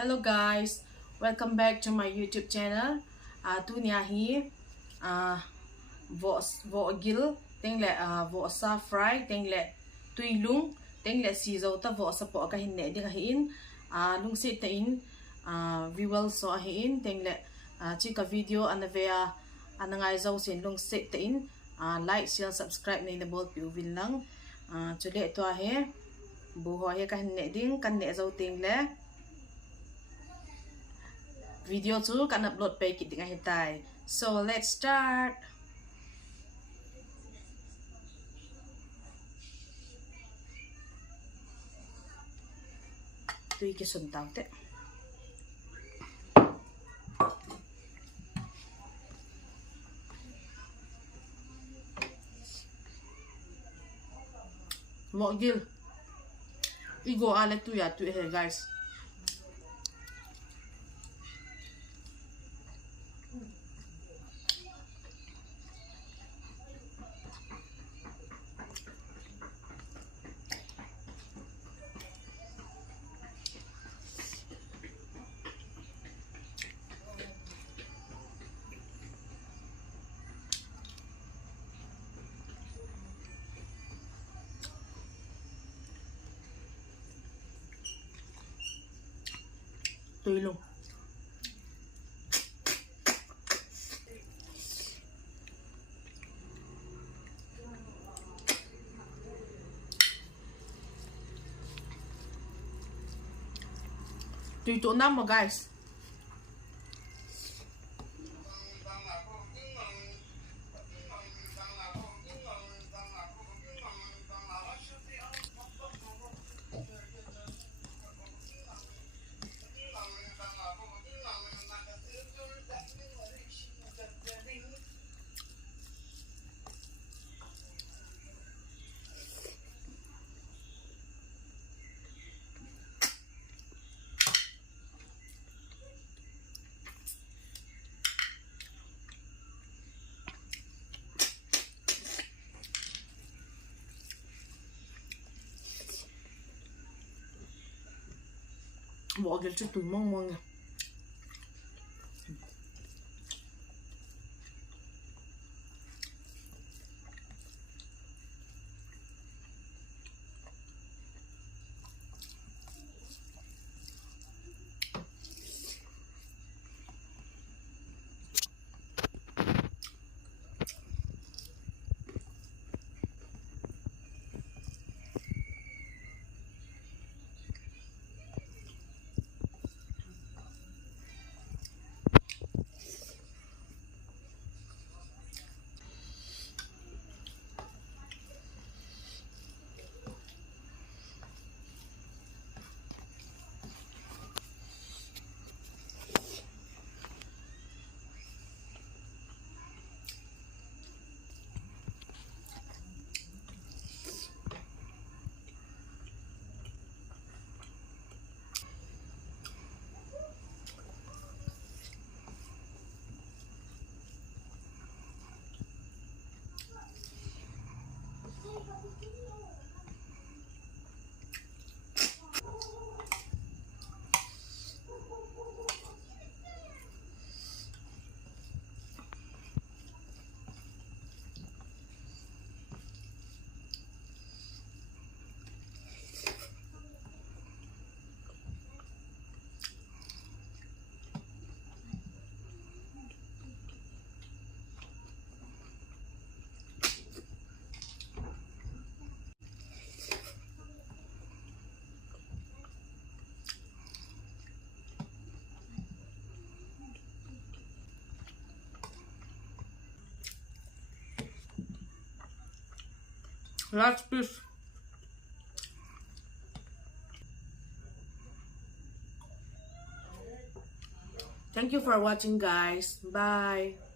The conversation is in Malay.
Hello guys, welcome back to my YouTube channel. Tu nia hi vo gil teng le vo sa fry teng le tui lung teng le si zo ta vo sa po ka hin ne ding hi in lung se ta in we will so hi in teng le chi ka video an ve anangai zo sin lung se ta in like share subscribe nei na bol pi win lang chu le to he bu ho he ka hin ne ding kan ne zo teng le video chu kan upload pe ki dinga hitai. So let's start. Tui ki sun tao te mo gil igo ale tu ya tu he guys. Tui lung tui to nam mà guys. Bỏ cái chút tùy mong mong nè. Last piece. Thank you for watching guys. Bye.